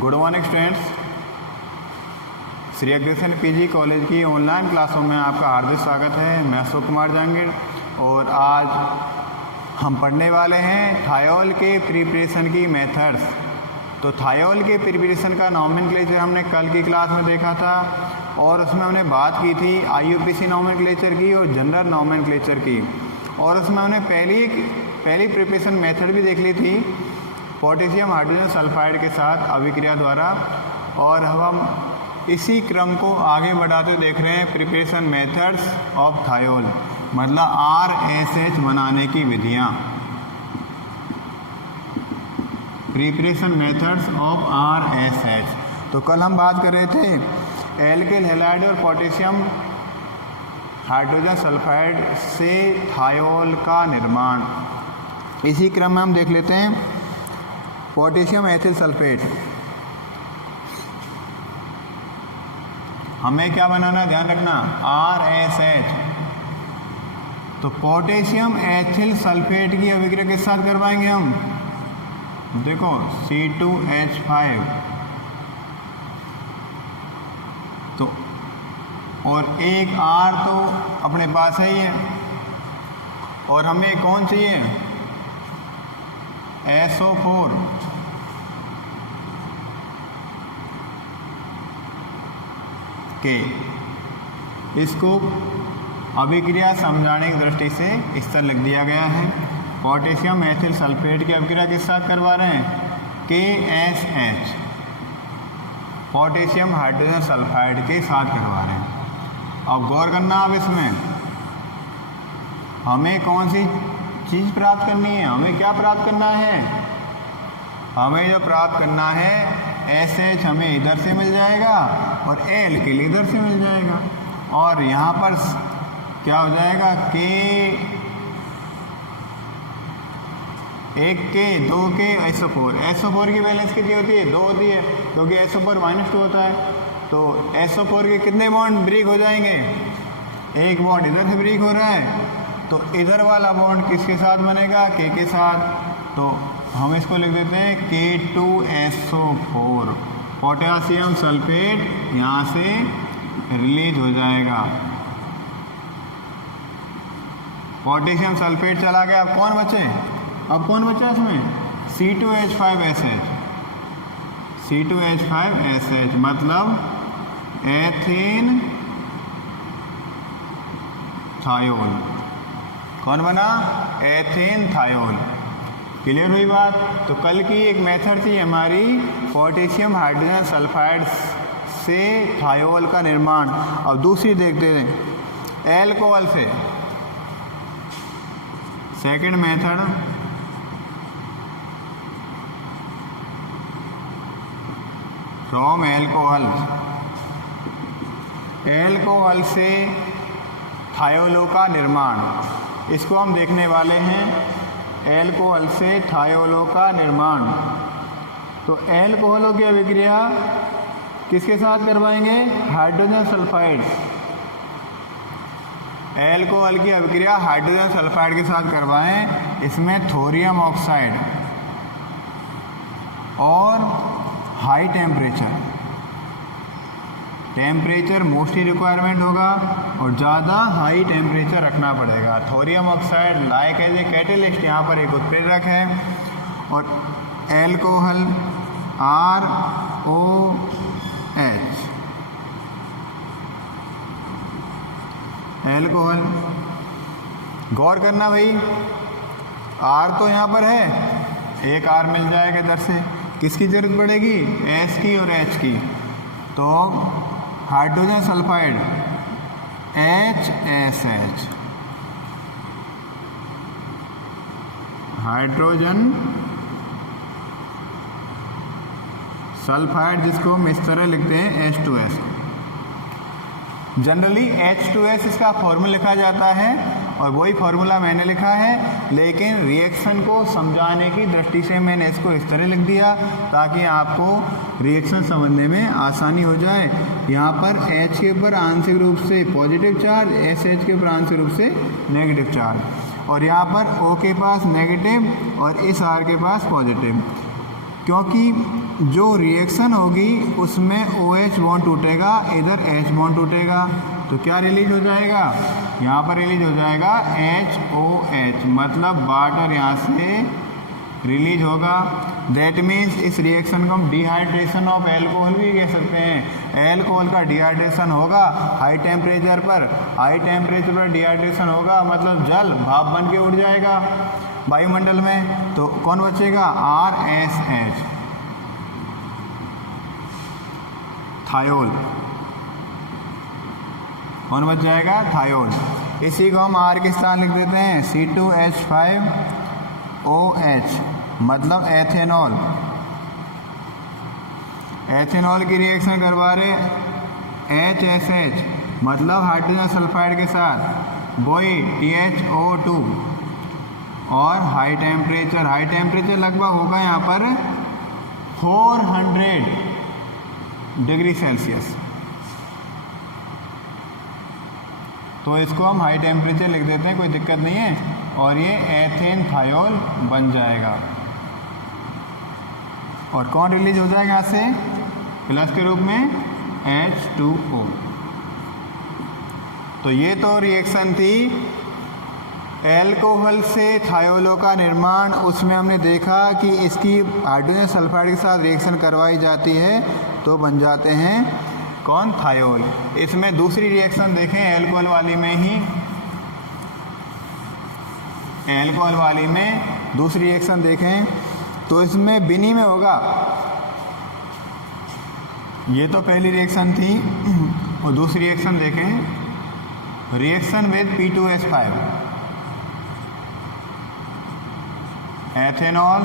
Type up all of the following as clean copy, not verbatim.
Good morning students. Shri Agrasen PG college की online क्लासों में आपका हार्दिक स्वागत है। मैं अशोक कुमार जहांगीर और आज हम पढ़ने वाले हैं थायोल के प्रिपरेशन की मेथड्स। तो थायोल के प्रिपरेशन का नॉमेनक्लेचर हमने कल की क्लास में देखा था और उसमें हमने बात की थी IUPAC नॉमेनक्लेचर की और जनरल नॉमेनक्लेचर की, और उसमें हमने पहली प्रिपरेशन मेथड भी देख ली थी पोटेशियम हाइड्रोजन सल्फाइड के साथ अभिक्रिया द्वारा। और अब हम इसी क्रम को आगे बढ़ाते देख रहे हैं प्रिपरेशन मेथड्स ऑफ थायोल, मतलब RSH बनाने की विधियाँ। Preparation methods of RSH। तो कल हम बात कर रहे थे एल्किल हैलाइड और पोटेशियम हाइड्रोजन सल्फाइड से थायोल का निर्माण। इसी क्रम में हम देख लेते हैं पोटेशियम एथिल सल्फेट। हमें क्या बनाना, ध्यान रखना, RSH। तो पोटेशियम एथिल सल्फेट की अभिक्रिया किस साथ करवाएंगे हम, देखो C2H5। तो और एक R तो अपने पास है ही है, और हमें कौन चाहिए, SO4। के इसको अभिक्रिया समझाने की दृष्टि से इस तरह लिख दिया गया है। पोटेशियम एथिल सल्फेट की अभिक्रिया किस साथ करवा रहे हैं, KSH, पोटेशियम हाइड्रोजन सल्फाइड के साथ करवा रहे हैं। अब गौर करना, अब इसमें हमें कौन सी चीज़ प्राप्त करनी है, हमें क्या प्राप्त करना है, हमें जो प्राप्त करना है SH हमें इधर से मिल जाएगा और एल्किल इधर से मिल जाएगा, और यहाँ पर क्या हो जाएगा, एक के, दो के, SO4 की बैलेंस कितनी होती है, 2 होती है, क्योंकि SO4 -2 होता है। तो SO4 के कितने बॉन्ड ब्रेक हो जाएंगे, एक बॉन्ड इधर से ब्रेक हो रहा है, तो इधर वाला बॉन्ड किसके साथ बनेगा, K के साथ। तो हम इसको लिख देते हैं K2SO4, पोटेशियम सल्फेट यहाँ से रिलीज हो जाएगा। पोटेशियम सल्फेट चला गया, अब कौन बचा इसमें, C2H5SH। C2H5SH मतलब एथेन थायोल। कौन बना, एथेन थायोल। क्लियर हुई बात। तो कल की एक मेथड थी हमारी पोटेशियम हाइड्रोजन सल्फाइड से थायोल का निर्माण। अब दूसरी देखते हैं एल्कोहल से। सेकंड मेथड फ्रॉम एल्कोहल से थायोलों का निर्माण। इसको हम देखने वाले हैं, एल्कोहल से थायोलों का निर्माण। तो एल्कोहलों की अभिक्रिया किसके साथ करवाएंगे, हाइड्रोजन सल्फाइड। एल्कोहल की अभिक्रिया हाइड्रोजन सल्फाइड के साथ करवाएं। इसमें थोरियम ऑक्साइड और हाई टेम्परेचर मोस्टली रिक्वायरमेंट होगा और ज़्यादा हाई टेम्परेचर रखना पड़ेगा। Thorium oxide like as a catalyst, यहाँ पर एक उत्प्रेरक है, और एल्कोहल ROH। एल्कोहल, गौर करना भाई, R तो यहाँ पर है, एक R मिल जाएगा इधर से, किसकी ज़रूरत पड़ेगी, S की और H की। तो hydrogen sulphide HSH, hydrogen sulphide, जिसको हम इस तरह लिखते हैं H2S। जनरली H2S इसका फॉर्मूला लिखा जाता है और वही फार्मूला मैंने लिखा है, लेकिन रिएक्शन को समझाने की दृष्टि से मैंने इसको इस तरह लिख दिया ताकि आपको रिएक्शन समझने में आसानी हो जाए। यहाँ पर H के ऊपर आंशिक रूप से पॉजिटिव चार्ज, SH के ऊपर आंशिक रूप से नेगेटिव चार्ज, और यहाँ पर O के पास नेगेटिव और इस R के पास पॉजिटिव। क्योंकि जो रिएक्शन होगी उसमें OH बॉन्ड टूटेगा, इधर H बॉन्ड टूटेगा, तो क्या रिलीज हो जाएगा, यहाँ पर रिलीज हो जाएगा HOH, मतलब वाटर यहाँ से रिलीज होगा। दैट मीन्स इस रिएक्शन को हम डिहाइड्रेशन ऑफ एल्कोहल भी कह सकते हैं। एल्कोहल का डिहाइड्रेशन होगा हाई टेम्परेचर पर, हाई टेम्परेचर पर डिहाइड्रेशन होगा, मतलब जल भाप बन के उड़ जाएगा वायुमंडल में, तो कौन बचेगा, RSH, थायोल। कौन बच जाएगा, थायोल। इसी को हम R के स्थान लिख देते हैं C2H5OH, मतलब एथेनॉल। एथेनॉल की रिएक्शन करवा रहे HSH, मतलब हाइड्रोजन सल्फाइड के साथ वही THO2, और हाई टेम्परेचर लगभग होगा यहाँ पर 400 डिग्री सेल्सियस, तो इसको हम हाई टेम्परेचर लिख देते हैं, कोई दिक्कत नहीं है, और ये एथेन थायोल बन जाएगा। और कौन रिलीज हो जाएगा यहाँ से, प्लस के रूप में H2O। तो ये तो रिएक्शन थी एल्कोहल से थायोलों का निर्माण। उसमें हमने देखा कि इसकी हाइड्रोजन सल्फाइड के साथ रिएक्शन करवाई जाती है तो बन जाते हैं कौन, थायोल। इसमें दूसरी रिएक्शन देखें एल्कोहल वाली में ही, एल्कोहल वाली में दूसरी रिएक्शन देखें तो इसमें बिनी में होगा। ये तो पहली रिएक्शन थी, और दूसरी रिएक्शन देखें, reaction with P2S5, ethanol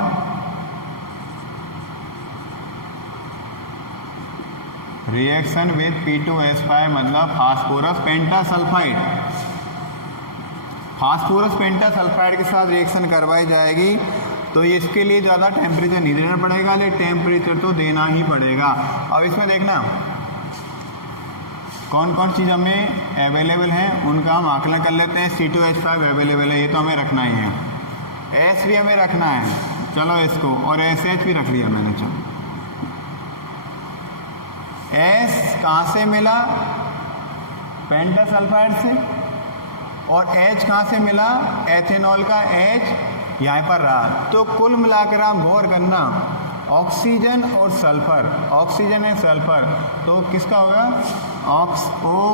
reaction with P2S5, मतलब फास्फोरस पेंटासल्फाइड। फास्फोरस पेंटासल्फाइड के साथ रिएक्शन करवाई जाएगी, तो इसके लिए ज़्यादा टेम्परेचर नहीं देना पड़ेगा, लेकिन टेम्परेचर तो देना ही पड़ेगा। अब इसमें देखना कौन कौन चीज़ हमें अवेलेबल हैं, उनका हम आकलन कर लेते हैं। C2H5 अवेलेबल है, ये तो हमें रखना ही है। S भी हमें रखना है, चलो इसको, और SH भी रख लिया मैंने। चलो S कहाँ से मिला, पेंटासल्फाइड से, और H कहाँ से मिला, एथेनॉल का H यहाँ पर रहा। तो कुल मिलाकर आप गौर करना, ऑक्सीजन और सल्फर, ऑक्सीजन एंड सल्फर, तो किसका होगा, O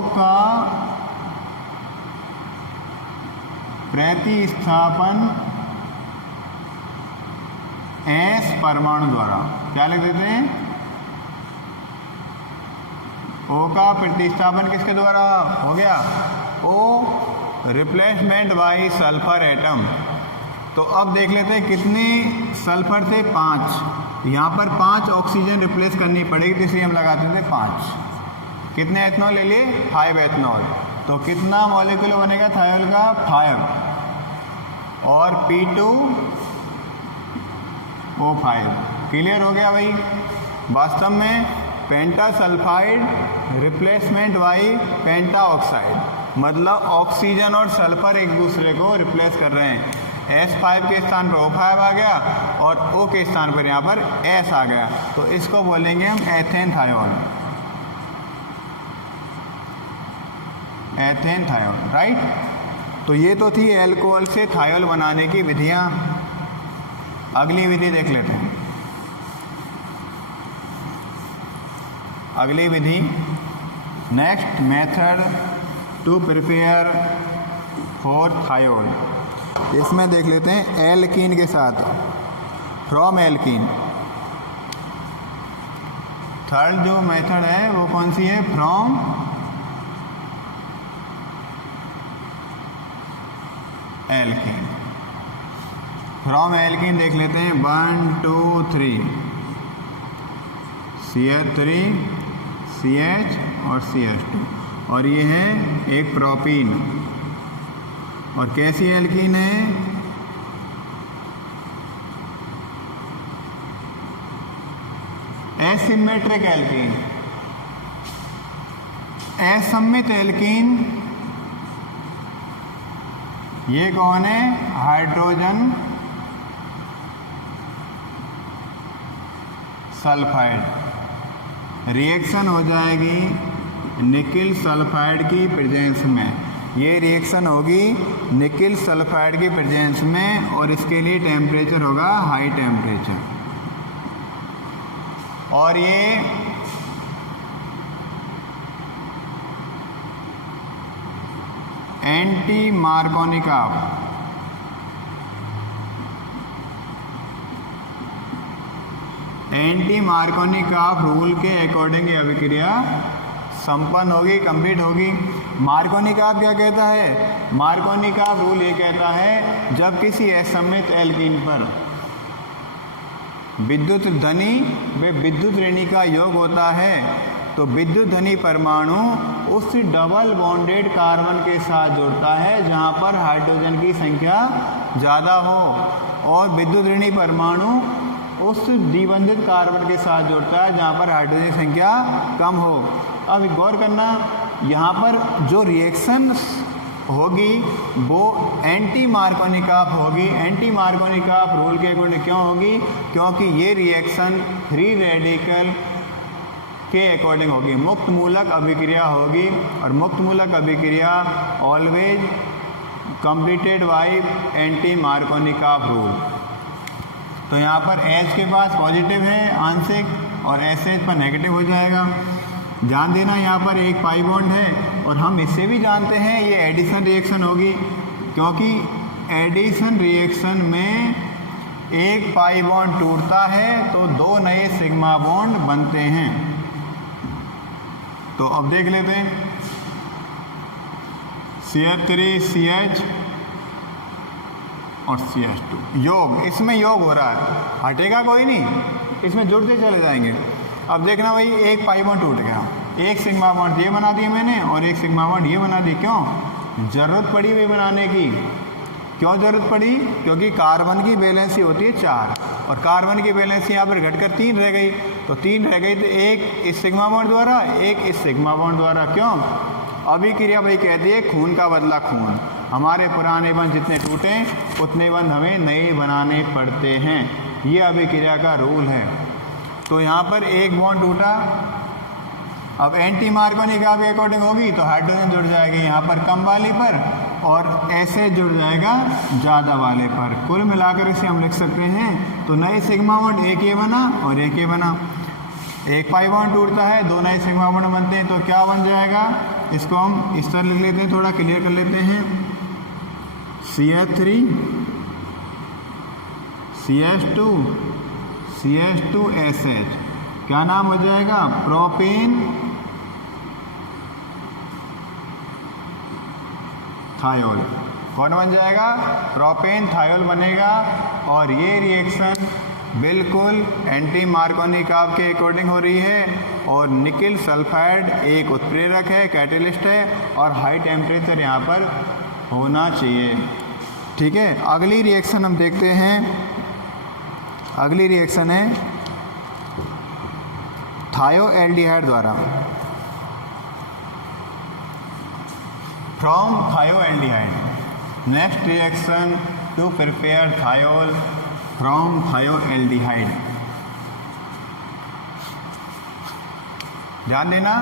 का प्रतिस्थापन S परमाणु द्वारा, क्या लिख देते हैं, O का प्रतिस्थापन किसके द्वारा हो गया, O replacement by sulphur atom. तो अब देख लेते हैं कितने सल्फर थे, 5, यहाँ पर 5 ऑक्सीजन रिप्लेस करनी पड़ेगी, तो इसलिए हम लगाते थे 5। कितने एथनॉल ले लिए, 5 एथनॉल, तो कितना मॉलिक्यूल बनेगा थायोल का, 5, और P2O5। क्लियर हो गया भाई। वास्तव में पेंटासल्फाइड रिप्लेसमेंट बाई पेंटा ऑक्साइड, मतलब ऑक्सीजन और सल्फर एक दूसरे को रिप्लेस कर रहे हैं। S5 के स्थान पर O5 आ गया, और O के स्थान पर यहाँ पर S आ गया, तो इसको बोलेंगे हम ethane thiol, ethane thiol, right. तो ये तो थी एल्कोहल से थायोल बनाने की विधियाँ। अगली विधि देख लेते हैं। अगली विधि, next method to prepare for thiol, इसमें देख लेते हैं एल्कीन के साथ, फ्रॉम एल्कीन। थर्ड जो मेथड है वो कौन सी है, फ्रॉम एल्कीन। फ्रॉम एल्कीन देख लेते हैं, 1 2 3, CH3 CH और CH2, और ये है एक प्रोपीन। और कैसी एल्कीन है, एसिमेट्रिक एल्कीन। असममित एल्कीन, ये कौन है, हाइड्रोजन सल्फाइड। रिएक्शन हो जाएगी निकिल सल्फाइड की प्रेजेंस में। ये रिएक्शन होगी निकिल सल्फाइड की प्रेजेंस में और इसके लिए टेम्परेचर होगा हाई टेम्परेचर। और ये एंटी मार्कोनिकॉफ रूल के अकॉर्डिंग ये अभिक्रिया संपन्न होगी, कंप्लीट होगी। मार्कोनिकॉफ क्या कहता है? मार्कोनिकॉफ रूल ये कहता है जब किसी असममित एल्कीन पर विद्युत धनी व विद्युत ऋणी का योग होता है तो विद्युत धनी परमाणु उस डबल बॉन्डेड कार्बन के साथ जुड़ता है जहाँ पर हाइड्रोजन की संख्या ज़्यादा हो, और विद्युत ऋणी परमाणु उस द्विबंधित कार्बन के साथ जुड़ता है जहाँ पर हाइड्रोजन की संख्या कम हो। अब गौर करना, यहाँ पर जो रिएक्शन होगी वो एंटी मार्कोनिकॉफ होगी। एंटी मार्कोनिकॉफ रूल के अकॉर्डिंग क्यों होगी? क्योंकि ये रिएक्शन फ्री रेडिकल के अकॉर्डिंग होगी, मुक्त मूलक अभिक्रिया होगी, और मुक्त मूलक अभिक्रिया always completed by anti Markovnikov rule. तो यहाँ पर H के पास पॉजिटिव है आंशिक और SH पर नेगेटिव हो जाएगा। ध्यान देना, यहाँ पर एक पाई बॉन्ड है और हम इससे भी जानते हैं ये एडिशन रिएक्शन होगी, क्योंकि एडिशन रिएक्शन में एक पाई बॉन्ड टूटता है तो दो नए सिग्मा बॉन्ड बनते हैं। तो अब देख लेते हैं, CH3CH और CH2 योग, इसमें योग हो रहा है, हटेगा कोई नहीं, इसमें जुड़ते चले जाएंगे। अब देखना भाई, एक पाई बॉन्ड टूट गया, एक सिग्मा बॉन्ड ये बना दिया मैंने और एक सिग्मा बॉन्ड ये बना दी। क्यों जरूरत पड़ी वे बनाने की? क्यों जरूरत पड़ी? क्योंकि कार्बन की वैलेंसी होती है 4 और कार्बन की वैलेंसी यहाँ पर घटकर 3 रह गई, तो 3 रह गई तो एक इस सिग्मा बॉन्ड द्वारा, एक इस सिग्मा बॉन्ड द्वारा। क्यों? अभिक्रिया भाई कहती है खून का बदला खून, हमारे पुराने बंध जितने टूटे उतने बंध हमें नए बनाने पड़ते हैं, ये अभिक्रिया का रूल है। तो यहाँ पर एक बॉन्ड टूटा, अब एंटी मार्कोनिकॉफ के अकॉर्डिंग होगी तो हाइड्रोजन जुड़ जाएगी यहाँ पर कम वाले पर और ऐसे जुड़ जाएगा ज़्यादा वाले पर। कुल मिलाकर इसे हम लिख सकते हैं, तो नए सिग्मा बॉन्ड एक ये बना और एक ये बना, एक पाई बॉन्ड टूटता है, दो नए सिग्मा बॉन्ड बनते हैं, तो क्या बन जाएगा? इसको हम इस तरह लिख लेते हैं, थोड़ा क्लियर कर लेते हैं। CH3 CH2 CH2SH, क्या नाम हो जाएगा? Propane thiol. कौन बन जाएगा? प्रोपेन थायोल बनेगा। और ये रिएक्शन बिल्कुल एंटी मार्कोनिकॉफ के अकॉर्डिंग हो रही है और निकिल सल्फाइड एक उत्प्रेरक है, कैटेलिस्ट है, और हाई टेम्परेचर यहाँ पर होना चाहिए। ठीक है, अगली रिएक्शन हम देखते हैं। अगली रिएक्शन है थायोएल्डिहाइड द्वारा, from thioaldehyde. Next reaction to prepare thiol from thioaldehyde. ध्यान देना,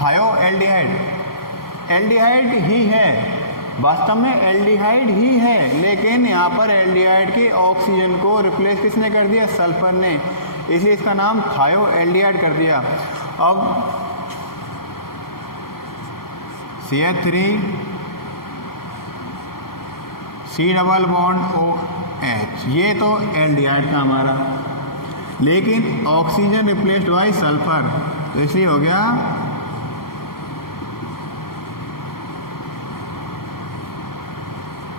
थायोएल्डिहाइड एल्डिहाइड ही है, वास्तव में एल्डिहाइड ही है, लेकिन यहाँ पर एल्डिहाइड के ऑक्सीजन को रिप्लेस किसने कर दिया? सल्फर ने, इसलिए इसका नाम थायोएल्डिहाइड कर दिया। अब CH3 C double bond OH, ये तो एल्डिहाइड था हमारा, लेकिन ऑक्सीजन रिप्लेस्ड बाय सल्फर, तो इसलिए हो गया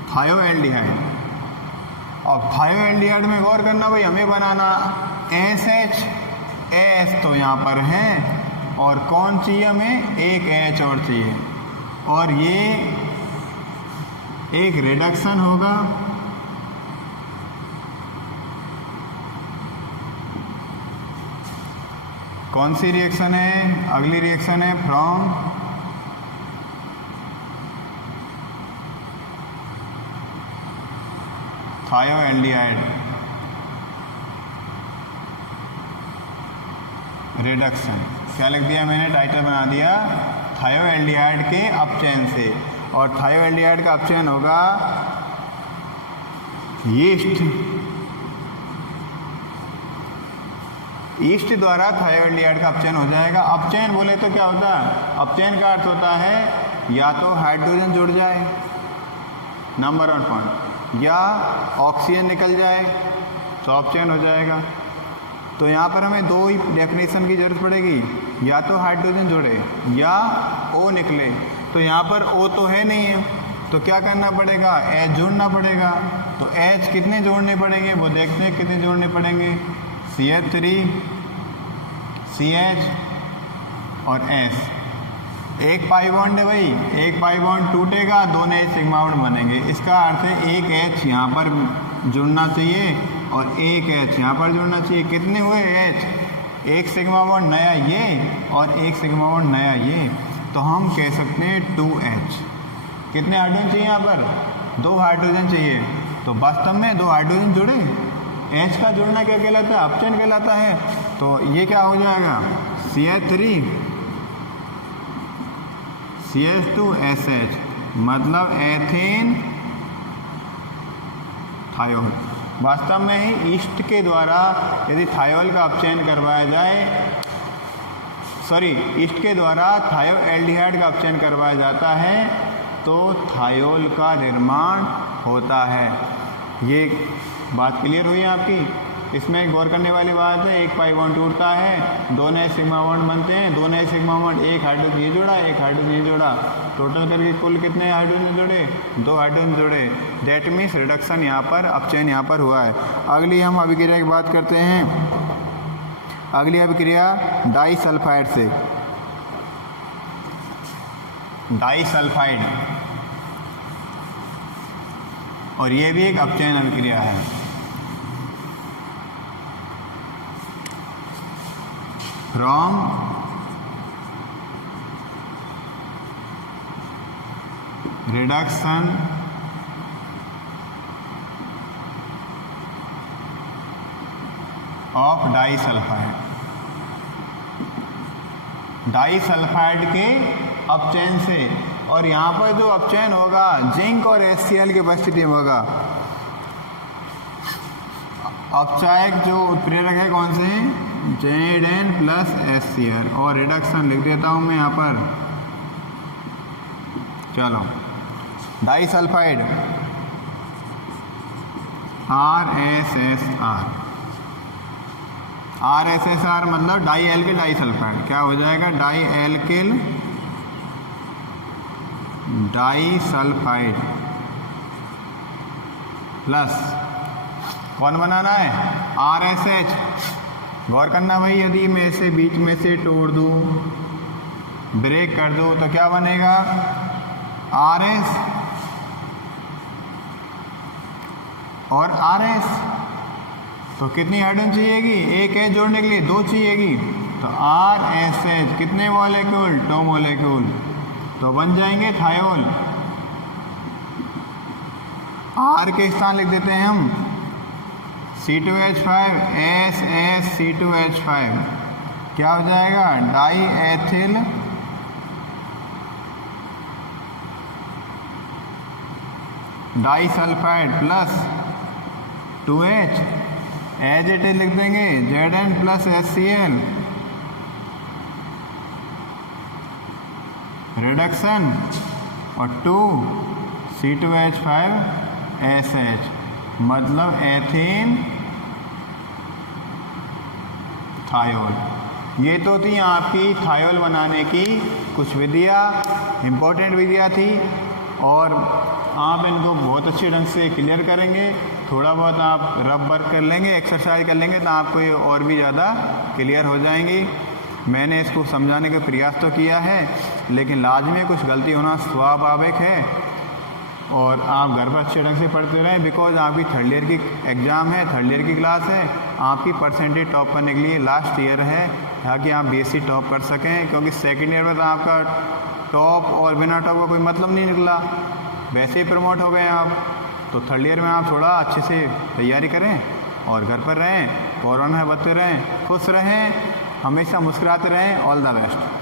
थायोएल्डिहाइड। अब थायोएल्डिहाइड में गौर करना भाई, हमें बनाना SH, AS तो यहाँ पर है, और कौन चाहिए हमें? एक H और चाहिए, और ये एक रिडक्शन होगा, कौन सी रिएक्शन है? अगली रिएक्शन है फ्रॉम थायोएल्डिहाइड रिडक्शन। क्या लिख दिया मैंने, टाइटल बना दिया, थायोएल्डिहाइड के अपचयन से। और थायोएल्डिहाइड का अपचयन होगा ईस्ट द्वारा थायोएल्डिहाइड का अपचयन हो जाएगा। अपचयन बोले तो क्या होता है, अपचयन का अर्थ होता है या तो हाइड्रोजन जुड़ जाए, नंबर 1 पॉइंट, या ऑक्सीजन निकल जाए तो अपचयन हो जाएगा। तो यहाँ पर हमें दो ही डेफिनेशन की जरूरत पड़ेगी, या तो हाइड्रोजन जुड़े या O निकले। तो यहाँ पर O तो है नहीं है, तो क्या करना पड़ेगा, H जोड़ना पड़ेगा। तो H कितने जोड़ने पड़ेंगे वो देखते हैं, कितने जोड़ने पड़ेंगे, CH3 CH और S। एक पाई बॉन्ड है भाई, एक पाई बॉन्ड टूटेगा, दो नए सिग्मा बॉन्ड बनेंगे। इसका अर्थ है एक H यहाँ पर जुड़ना चाहिए और एक H यहाँ पर जुड़ना चाहिए। कितने हुए H, एक सिग्मा बॉन्ड नया ये और एक सिग्मा बॉन्ड नया ये, तो हम कह सकते हैं 2H। कितने हाइड्रोजन चाहिए यहाँ पर, 2 हाइड्रोजन चाहिए। तो वास्तव में 2 हाइड्रोजन जुड़े, H का जुड़ना क्या कहलाता है, अपचयन कहलाता है। तो ये क्या हो जाएगा, CH3 CH2SH, मतलब एथेन थायोल। वास्तव में ही ईस्ट के द्वारा यदि थायोल का अपचयन करवाया जाए, ईस्ट के द्वारा थायोएल्डिहाइड का अपचयन करवाया जाता है तो थायोल का निर्माण होता है। ये बात क्लियर हुई है आपकी। इसमें गौर करने वाली बात है, एक पाई बॉन्ड टूटता है, दो नए सिग्मा बॉन्ड बनते हैं, दो नए सिग्मा बॉन्ड, एक हाइड्रोजन ये जोड़ा, एक हाइड्रोजन ये जोड़ा, टोटल करके कुल कितने हाइड्रोजन जुड़े, 2 हाइड्रोजन जुड़े। दैट मीन्स रिडक्शन यहाँ पर, अपचयन यहाँ पर हुआ है। अगली हम अभिक्रिया की बात करते हैं। अगली अभिक्रिया डाइसल्फाइड से, डाइसल्फाइड, और ये भी एक अपचयन अभिक्रिया है। From reduction of disulphide, disulphide के अपचयन से। और यहाँ पर जो अपचयन होगा जिंक और HCl की उपस्थिति में होगा। अपचायक जो उत्प्रेरक है कौन से हैं, Zn+HCl, और रिडक्शन लिख देता हूँ मैं यहाँ पर। चलो, डाइसल्फाइड RSSR मतलब डाई एल्किल डाइसल्फाइड। क्या हो जाएगा, डाई एल्किल डाइसल्फाइड प्लस कौन बनाना है, RSH। गौर करना भाई, यदि मैं इसे बीच में से तोड़ दूँ, ब्रेक कर दूँ, तो क्या बनेगा, RS और RS। तो कितनी हाइड्रोजन चाहिएगी, एक H जोड़ने के लिए 2 चाहिएगी। तो RSH कितने मॉलिक्यूल, 2 मॉलिक्यूल, तो बन जाएंगे थायोल। R के स्थान लिख देते हैं हम C2H5 SSC2H5। क्या हो जाएगा, di ethyl disulphide plus 2H, as it is लिख देंगे Zn+HCl, रिडक्शन और 2C2H5SH, मतलब एथेन थायोल। ये तो थी आपकी थायोल बनाने की कुछ विधियाँ, इम्पोर्टेंट विधियाँ थी, और आप इनको बहुत अच्छे ढंग से क्लियर करेंगे। थोड़ा बहुत आप रफ वर्क कर लेंगे, एक्सरसाइज कर लेंगे, तो आपको ये और भी ज़्यादा क्लियर हो जाएंगी। मैंने इसको समझाने का प्रयास तो किया है, लेकिन लाजमी कुछ गलती होना स्वाभाविक है, और आप घर पर अच्छे ढंग से पढ़ते रहें। बिकॉज आपकी 3rd ईयर की एग्ज़ाम है, 3rd ईयर की क्लास है, आपकी परसेंटेज टॉप करने के लिए लास्ट ईयर है, ताकि आप BSc टॉप कर सकें। क्योंकि 2nd ईयर में तो आपका टॉप और बिना टॉप का कोई मतलब नहीं निकला, वैसे ही प्रमोट हो गए आप। तो 3rd ईयर में आप थोड़ा अच्छे से तैयारी करें और घर पर रहें, कोरोना से बचते रहें, खुश रहें, हमेशा मुस्कुराते रहें। All the best.